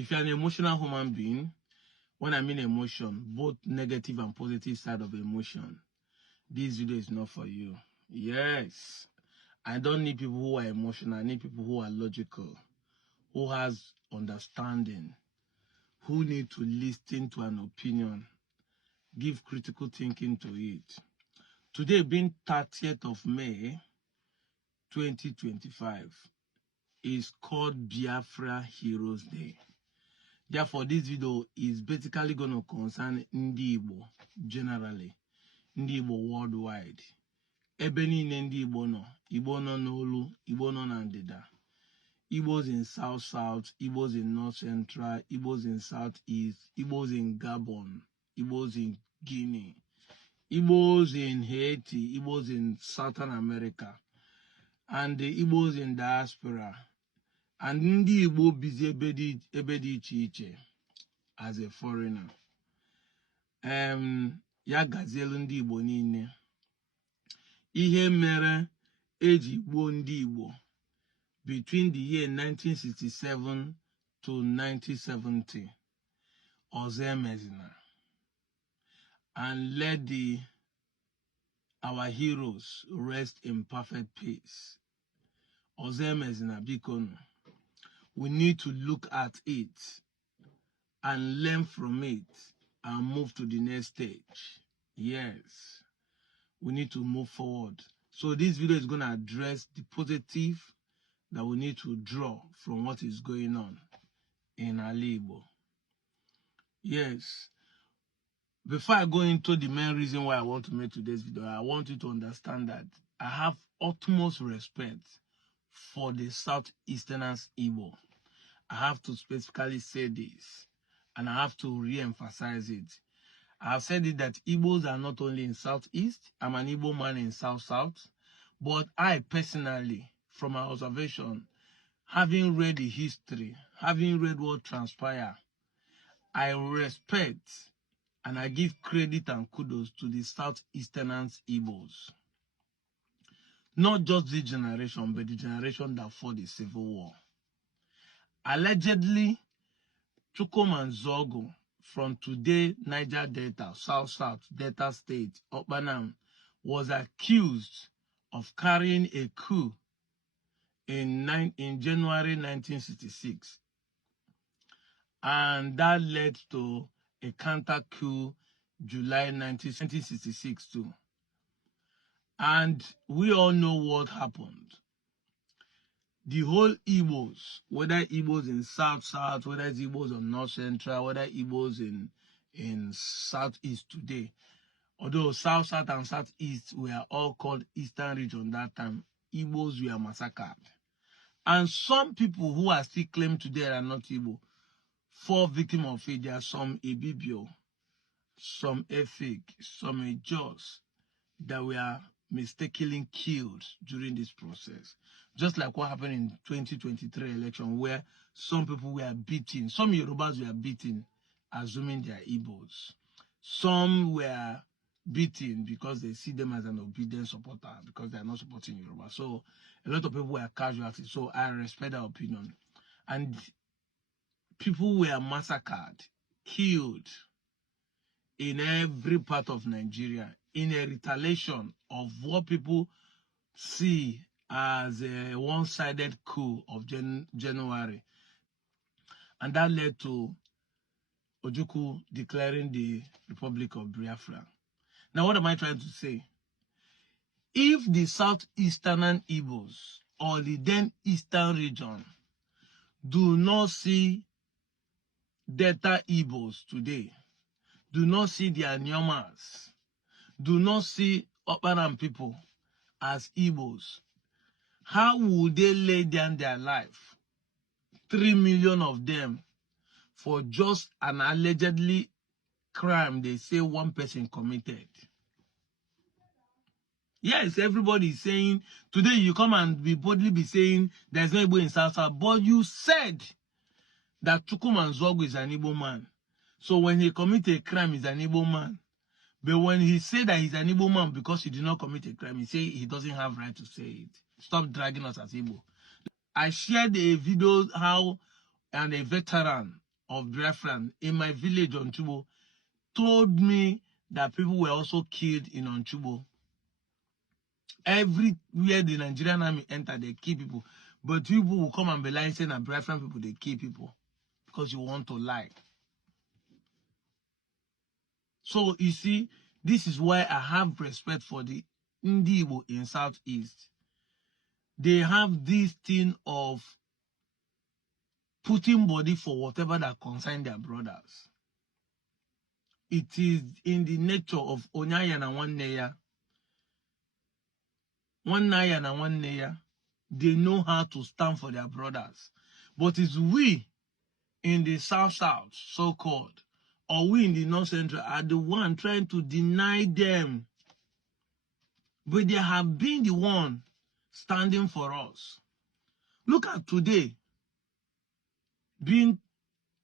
If you're an emotional human being, when I mean emotion, both negative and positive side of emotion, this video is not for you. Yes, I don't need people who are emotional. I need people who are logical, who has understanding, who need to listen to an opinion, give critical thinking to it. Today being 30th of May, 2025, is called Biafra Heroes Day. Therefore, this video is basically going to concern Ndi Igbo generally, Ndi Igbo worldwide. Ebe niile Ndi Igbo no, Igbo no n'olu, Igbo no na ndịda. Igbos in South, Igbos in North Central, Igbos in Southeast, Igbos in Gabon, Igbos in Guinea, Igbos in Haiti, Igbos in Southern America, and the Igbos in diaspora. And Ndi Igbo busy ebedi iche as a foreigner. Ya gazelu Ndi Igbo niile. Ihe mere eji gbuo Ndi Igbo between the year 1967 to 1970. Ozemezina. And let our heroes rest in perfect peace. Ozemezina bikono. We need to look at it and learn from it and move to the next stage. Yes, we need to move forward. So this video is going to address the positive that we need to draw from what is going on in Igbo. Yes. Before I go into the main reason why I want to make today's video, I want you to understand that I have utmost respect for the Southeasterners Igbo. I have to specifically say this, and I have to re-emphasize it. I have said it that Igbos are not only in Southeast, I'm an Igbo man in South, but I personally, from my observation, having read the history, having read what transpired, I respect and I give credit and kudos to the Southeasterners Igbos. Not just this generation, but the generation that fought the Civil War. Allegedly, Chukwumanzogo from today Niger Delta, South, Delta State, Okpanam, was accused of carrying a coup in January 1966. And that led to a counter coup July 1966 too. And we all know what happened. The whole Igbos, whether Igbos in South, whether it's Igbos in North Central, whether Igbos in Southeast today, although South and Southeast were all called Eastern region that time, Igbos were massacred. And some people who are still claimed today are not Igbo, fall victim of it. There are some Ibibio, some Efik, some Ejos that were mistakenly killed during this process. Just like what happened in 2023 election, where some people were beaten, some Yorubas were beaten, assuming they are Igbos. Some were beaten because they see them as an obedient supporter, because they are not supporting Yoruba. So a lot of people were casualties. So I respect that opinion. And people were massacred, killed in every part of Nigeria in a retaliation of what people see as a one-sided coup of January. And that led to Ojukwu declaring the Republic of Biafra. Now, what am I trying to say? If the Southeastern Igbos or the then Eastern region do not see Delta Igbos today, do not see their Nyomas, do not see Okpanam people as Igbos, how would they lay down their life, 3 million of them, for just an allegedly crime they say one person committed? Yes, everybody is saying, today you come and boldly be saying there's no Igbo in South, but you said that Chukwumanzogo is an Igbo man. So when he commit a crime, he's an Igbo man. But when he said that he's an Igbo man because he did not commit a crime, he say he doesn't have right to say it. Stop dragging us as Igbo. I shared a video how a veteran of Biafran in my village on Chubo told me that people were also killed in Onchubo. Everywhere the Nigerian army enter, they kill people. But people will come and be lying saying that Biafran people, they kill people. Because you want to lie. So, you see, this is why I have respect for the Igbo in Southeast. They have this thing of putting body for whatever that concerns their brothers. It is in the nature of Onyaya na Nwanneya. Nwanneya na Nwanneya. They know how to stand for their brothers. But it's we in the South, so-called, or we in the North Central are the one trying to deny them. But they have been the one standing for us. Look at today, being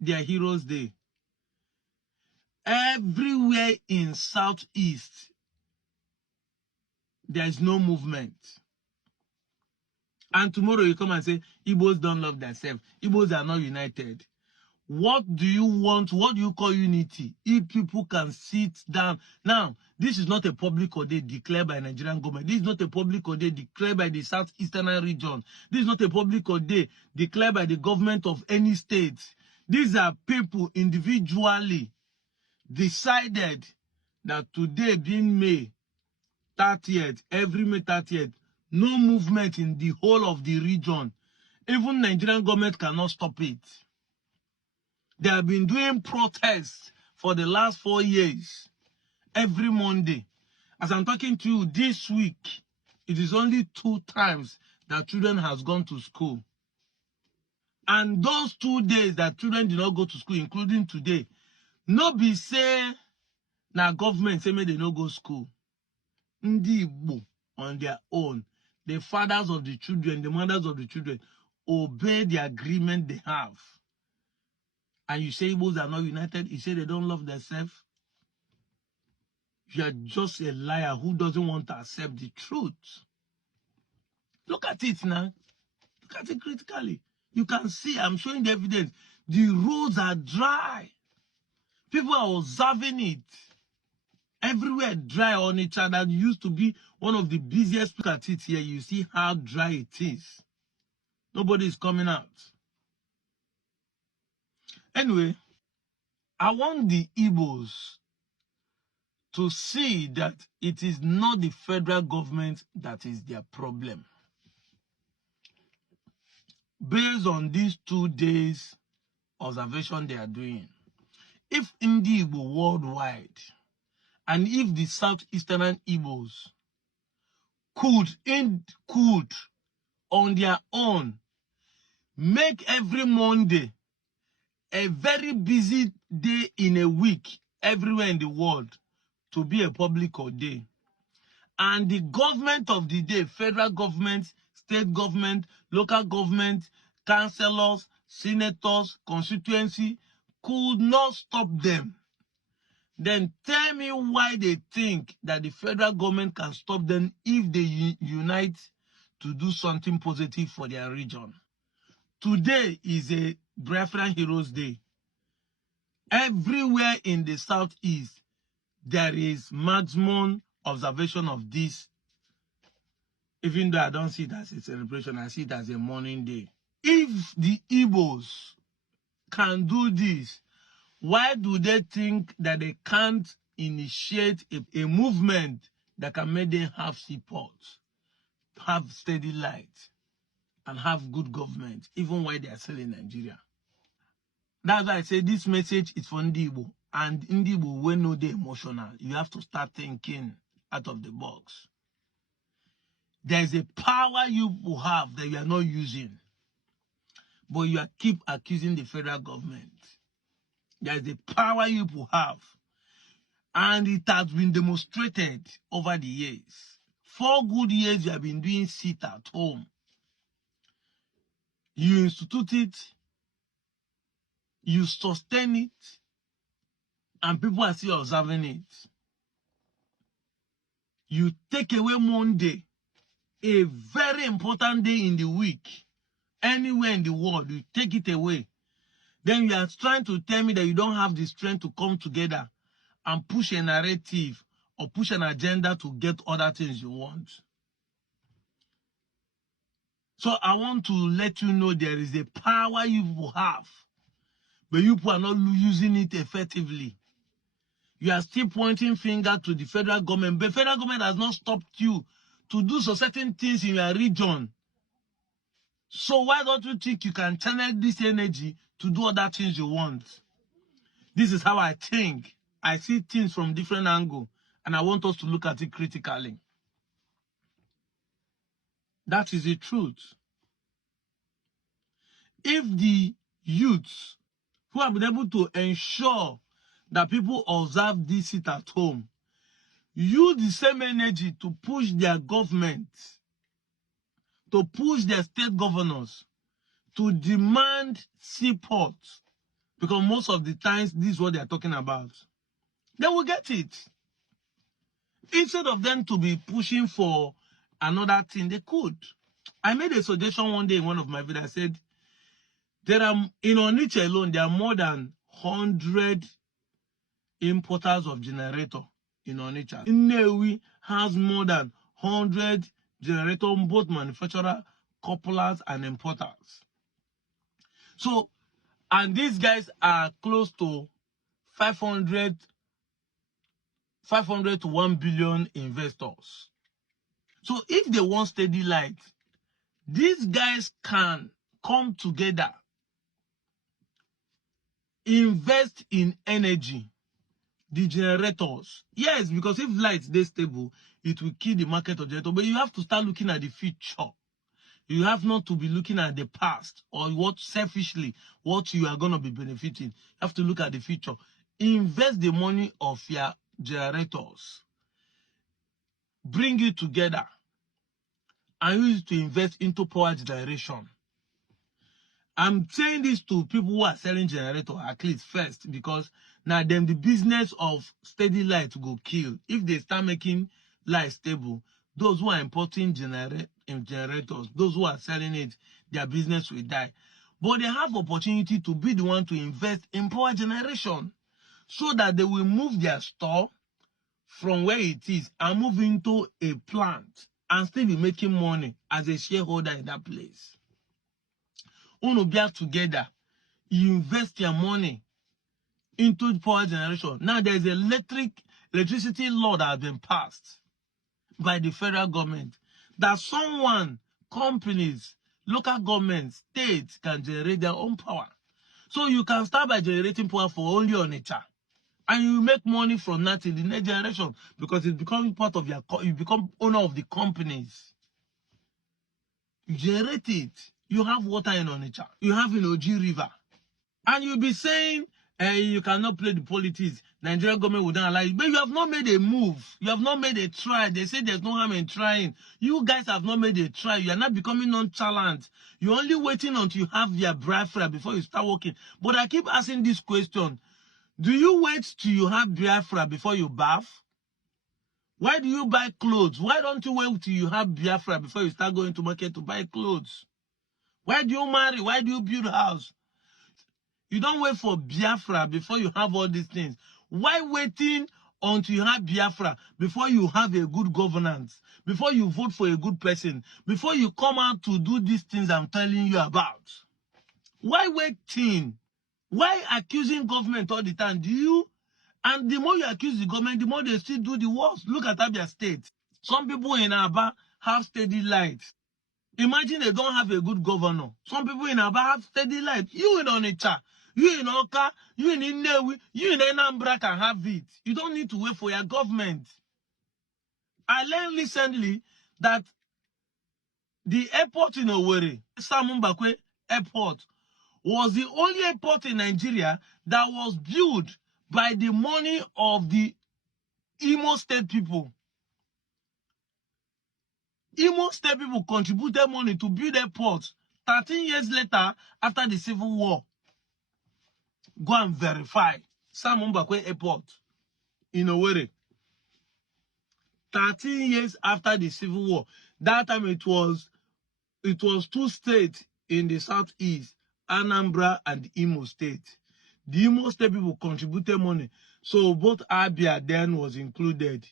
their Heroes Day. Everywhere in Southeast, there is no movement. And tomorrow you come and say, Igbos don't love themselves. Igbos are not united. What do you want? What do you call unity? If people can sit down. Now, this is not a public holiday declared by Nigerian government. This is not a public holiday declared by the Southeastern region. This is not a public holiday declared by the government of any state. These are people individually decided that today being May 30th, every May 30th, no movement in the whole of the region. Even Nigerian government cannot stop it. They have been doing protests for the last 4 years, every Monday. As I'm talking to you this week, it is only 2 times that children has gone to school. And those 2 days that children did not go to school, including today, no be say, na government say, may they not go to school. Ndi Igbo on their own, the fathers of the children, the mothers of the children, obey the agreement they have. And you say Igbos are not united, you say they don't love themselves. You are just a liar who doesn't want to accept the truth. Look at it now. Look at it critically. You can see, I'm showing the evidence. The roads are dry. People are observing it. Everywhere dry on each other. It used to be one of the busiest. Look at it here. You see how dry it is. Nobody is coming out. Anyway, I want the Igbos to see that it is not the federal government that is their problem. Based on these 2 days observation they are doing, if in the Igbo worldwide, and if the Southeastern Igbos could on their own make every Monday a very busy day in a week everywhere in the world to be a public holiday, and the government of the day, federal government, state government, local government, councillors, senators, constituency, could not stop them, then tell me why they think that the federal government can stop them if they unite to do something positive for their region. Today is a Biafran Heroes Day. Everywhere in the Southeast, there is maximum observation of this. Even though I don't see it as a celebration, I see it as a mourning day. If the Igbos can do this, why do they think that they can't initiate a movement that can make them have support, have steady light, and have good government, even while they are still in Nigeria? That's why I say this message is for Ndi Igbo. And Ndi Igbo, when no they emotional, you have to start thinking out of the box. There's a power you will have that you are not using, but you are keep accusing the federal government. There's a power you will have, and it has been demonstrated over the years. 4 good years you have been doing sit at home. You institute it, you sustain it, and people are still observing it. You take away Monday, a very important day in the week, anywhere in the world, you take it away. Then you are trying to tell me that you don't have the strength to come together and push a narrative or push an agenda to get other things you want. So I want to let you know there is a power you will have, but you people are not using it effectively. You are still pointing finger to the federal government, but federal government has not stopped you to do so certain things in your region. So why don't you think you can channel this energy to do other things you want? This is how I think. I see things from different angles, and I want us to look at it critically. That is the truth. If the youths who have been able to ensure that people observe this sit at home use the same energy to push their government, to push their state governors, to demand support, because most of the times this is what they are talking about, they will get it. Instead of them to be pushing for another thing, they could. I made a suggestion one day in one of my videos. I said, there are, in Onitsha alone, there are more than 100 importers of generator in Onitsha. Nnewi has more than 100 generator, both manufacturer, couplers, and importers. So, and these guys are close to 500 to 1 billion investors. So if they want steady light, these guys can come together, invest in energy, the generators. Yes, because if light is stable, it will kill the market of generator. But you have to start looking at the future. You have not to be looking at the past or what selfishly, what you are going to be benefiting. You have to look at the future. Invest the money of your generators. Bring it together and use it to invest into power generation. I'm saying this to people who are selling generator at least first, because now them the business of steady light go kill. If they start making light stable, those who are importing generators, those who are selling it, their business will die. But they have opportunity to be the one to invest in power generation so that they will move their store from where it is and move into a plant and still be making money as a shareholder in that place. Uno be together, you invest your money into power generation. Now there's electricity law that has been passed by the federal government that companies, local governments, states can generate their own power. So you can start by generating power for only Onitsha, and you make money from that in the next generation because it becomes part of you become owner of the companies. You generate it. You have water in Onitsha. You have in Oji River. And you'll be saying, you cannot play the politics. Nigerian government wouldn't allow you. But you have not made a move. You have not made a try. They say there's no harm in trying. You guys have not made a try. You are not becoming nonchalant. You're only waiting until you have your Biafra before you start working. But I keep asking this question. Do you wait till you have Biafra before you bath? Why do you buy clothes? Why don't you wait till you have Biafra before you start going to market to buy clothes? Why do you marry? Why do you build a house? You don't wait for Biafra before you have all these things. Why waiting until you have Biafra before you have a good governance, before you vote for a good person, before you come out to do these things I'm telling you about? Why waiting? Why accusing government all the time? And the more you accuse the government, the more they still do the worst. Look at Abia State. Some people in Aba have steady light. Imagine they don't have a good governor. Some people in Aba have steady light. You in Onitsha, you in Oka, you in Nnewi, you in Anambra can have it. You don't need to wait for your government. I learned recently that the airport in Owerri, Samumbakwe Airport, was the only airport in Nigeria that was built by the money of the Imo State people. Imo State people contributed money to build airports 13 years later after the Civil War. Go and verify. Samumbakwe Airport in Owerri. 13 years after the Civil War. That time it was 2 states in the southeast Anambra and Imo State. The Imo State people contributed money. So both Abia then was included.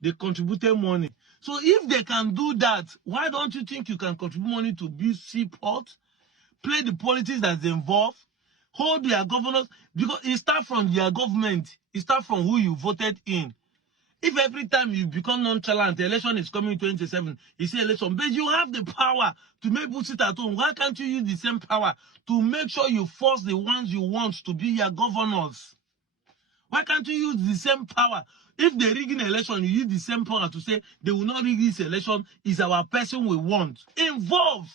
They contributed money. So if they can do that, why don't you think you can contribute money to build seaport, play the politics that's involved, hold their governors? Because it starts from their government. It starts from who you voted in. If every time you become nonchalant, the election is coming in 2027, you say election, but you have the power to make people sit at home. Why can't you use the same power to make sure you force the ones you want to be your governors? Why can't you use the same power? If they rig an election, you use the same power to say they will not rig this election, is our person we want. Involve.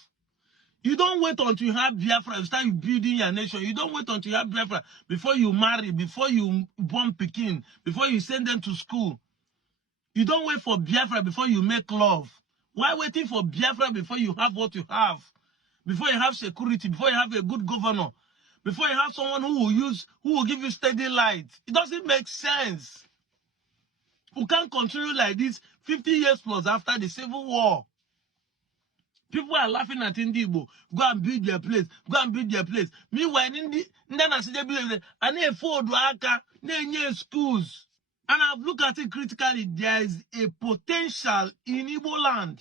You don't wait until you have Biafra, you start building your nation. You don't wait until you have Biafra before you marry, before you born Pekin, before you send them to school. You don't wait for Biafra before you make love. Why waiting for Biafra before you have what you have? Before you have security, before you have a good governor, before you have someone who will give you steady light. It doesn't make sense. We can't continue like this 50 years plus after the Civil War. People are laughing at Indibo. Go and build their place. Go and build their place. Meanwhile, I need a Ford Waka, schools. And I've looked at it critically. There is a potential in Igbo land.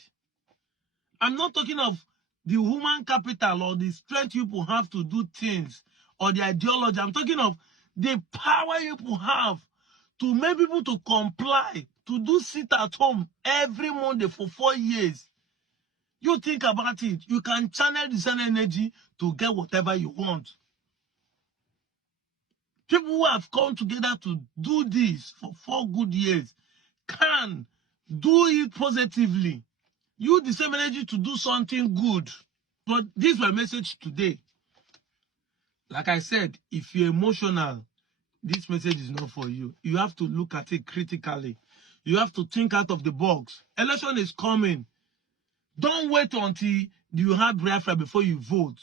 I'm not talking of the human capital or the strength people have to do things or the ideology. I'm talking of the power people have to make people to comply, to do sit at home every Monday for 4 years. You think about it. You can channel the same energy to get whatever you want. People who have come together to do this for 4 good years can do it positively. Use the same energy to do something good. But this is my message today. Like I said, if you're emotional, this message is not for you. You have to look at it critically. You have to think out of the box. Election is coming. Don't wait until you have Biafra before you vote.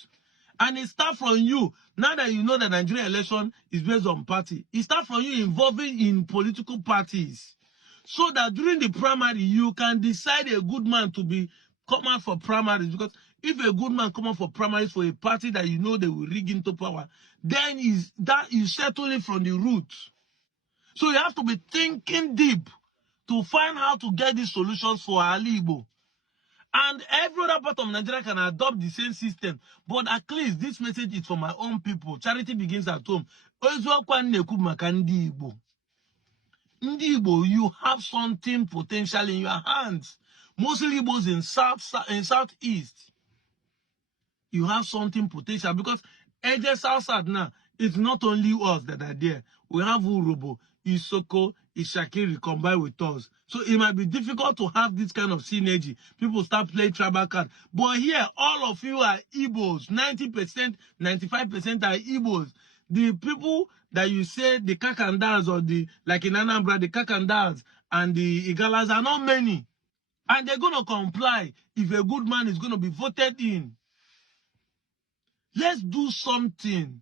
And it starts from you. Now that you know that Nigerian election is based on party, it starts from you involving in political parties. So that during the primary, you can decide a good man to come out for primaries. Because if a good man come out for primaries for a party that you know they will rig into power, then you settle it from the root. So you have to be thinking deep to find how to get these solutions for Ali Igbo. And every other part of Nigeria can adopt the same system. But at least this message is for my own people. Charity begins at home. Ndi Igbo, you have something potential in your hands. Mostly Igbos in southeast. You have something potential because South now, it's not only us that are there. We have Urobo, Isoko, Ishakiri combined with us. So it might be difficult to have this kind of synergy. People start playing tribal card. But here, all of you are Igbos. 90%, 95% are Igbos. The people that you say the Kakandas or like in Anambra, the Kakandas and the Igalas are not many. And they're going to comply if a good man is going to be voted in. Let's do something.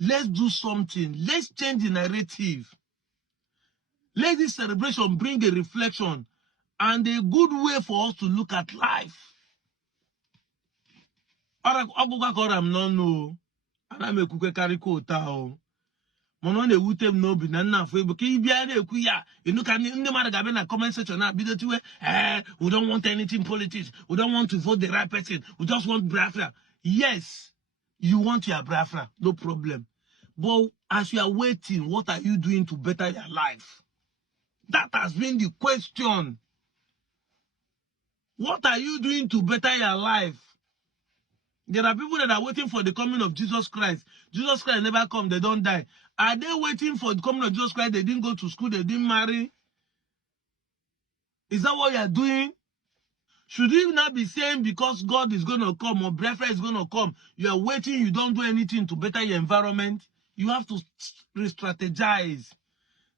Let's do something. Let's change the narrative. Let this celebration bring a reflection and a good way for us to look at life. Mono na ewute m n'obi na nna afọ ebe ka ibia na-ekwu ya inu ka ndị mmadụ ga-abịa na comment section na bido tiwe we don't want anything politics, we don't want to vote the right person, we just want Biafra. Yes, you want your Biafra, no problem, but as you are waiting, what are you doing to better your life? That has been the question. What are you doing to better your life? There are people that are waiting for the coming of Jesus Christ. Jesus Christ never come, they don't die. Are they waiting for the coming of Jesus Christ? They didn't go to school, they didn't marry. Is that what you are doing? Should you not be saying because God is going to come or Biafra is going to come, you are waiting, you don't do anything to better your environment? You have to re-strategize.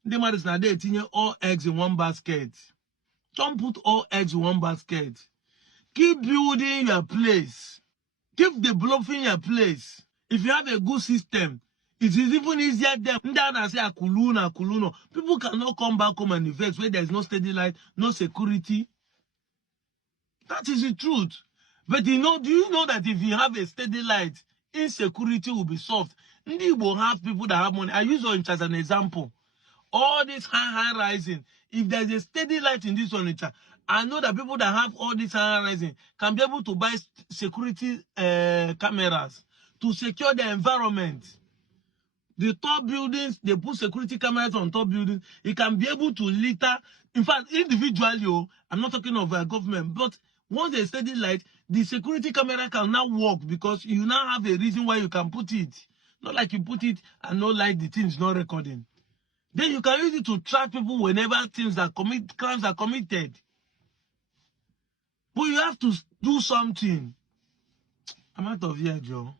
The man is not there, all eggs in one basket. Don't put all eggs in one basket. Keep building your place. Keep developing your place. If you have a good system, it is even easier than Kuluna. People cannot come back home and invest where there is no steady light, no security. That is the truth. But do you know that if you have a steady light, insecurity will be solved? Ndi will have people that have money. I use Onitsha as an example. All this high rising, if there's a steady light in this Onitsha, I know that people that have all this high rising can be able to buy security cameras to secure the environment. The top buildings, they put security cameras on top buildings. It can be able to litter. In fact, individually, I'm not talking of government, but once there's steady light, the security camera can now work because you now have a reason why you can put it. Not like you put it and no light, the thing is not recording. Then you can use it to track people whenever crimes are committed. But you have to do something. I'm out of here, Joe.